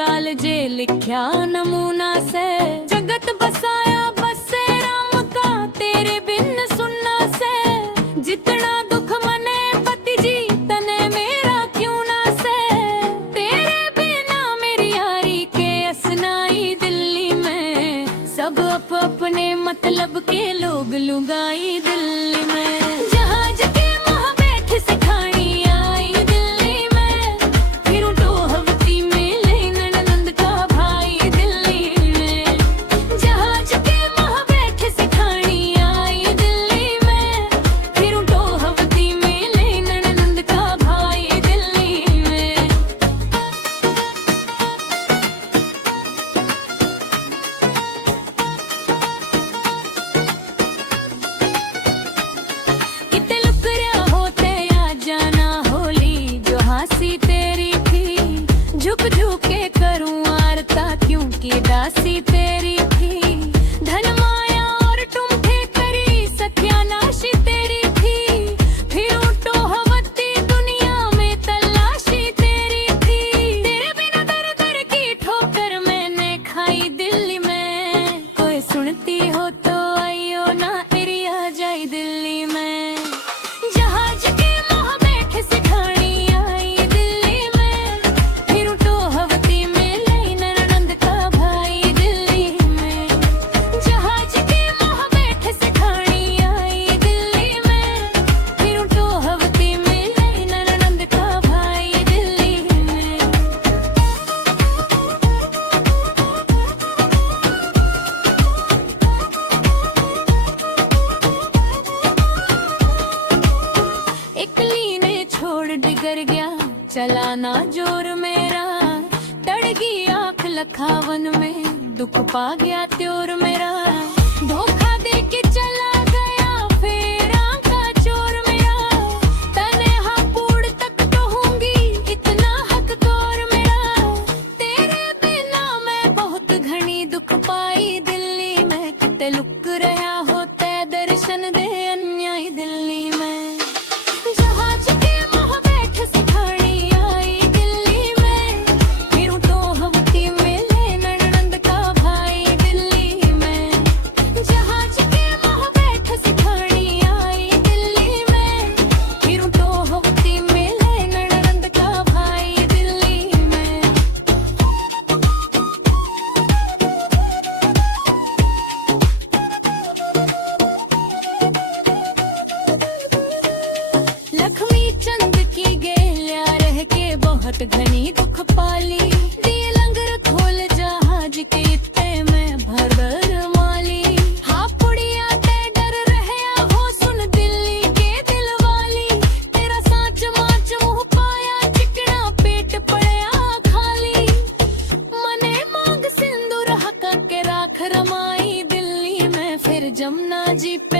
काल जे लिख्या नमूना से जगत बसाया बसे राम का तेरे बिन सुनना से जितना दुख मने पति जी तने मेरा क्यों ना से तेरे बिना मेरी यारी के असनाई दिल्ली में सब अपने मतलब के लोग लुगाई दिल्ली में जहाज के वहाँ बैठ सिखानी आई दिल्ली में फिर टोहवती में लेना नंद का भाई दिल्ली में जहाज के वहाँ बैठ सिखानी आई दिल्ली में फिर टोहवती में लेना नंद का भाई दिल्ली में कितने लुक रहा होते आ जाना होली जो हंसी तेरी थी झुक झुक के करूं आरता क्योंकि दासी तेरी थी धन माया और तुम थे करी सत्यानाशी तेरी थी फिर टोहवती दुनिया में तलाशी तेरी थी तेरे बिना दर दर की ठोकर मैंने खाई दिल्ली में कोई सुनती हो तो आइयो ना तेरी आ जाए दिल्ली में जहाज के वहाँ बैठ सिखानी आई दिल्ली में फिर टोहवती में लेना नंद का भाई दिल्ली में जहाज के वहाँ बैठ सिखानी आई दिल्ली में फिर टोहवती में लेना नंद का भाई दिल्ली में इकली ने छोड़ डिगर गया चलाना जोर मेरा तड़गी आंख लखावन में दुख पा गया त्योर मेरा धोखा दे के चला गया फिर आंखा चोर मेरा तने हापुड़ तक कहूंगी इतना हक तोर मेरा तेरे बिना मैं बहुत घनी दुख पाई दिल्ली में किते लुक रहा होते दर्शन दे अन्याय दिल्ली में जहाज के वहाँ बैठ सिखानी आई दिल्ली में फिर टोहवती में लेना नंद का भाई दिल्ली में जहाज के वहाँ बैठ सिखानी आई दिल्ली में फिर टोहवती में लेना नंद का भाई दिल्ली में लक्ष्मी चंद की गेलिया रह के बहुत घनी दुख पाली दिए लंगर खोल जहाज के इत्ते में भर भर माली हाँ पुड़िया ते डर रहया हो सुन दिल्ली के दिल वाली तेरा सांच माच मुँह पाया चिकना पेट पड़या खाली मने मांग सिंदूर हका के राख रमाई दिल्ली में फिर जमुना जी पे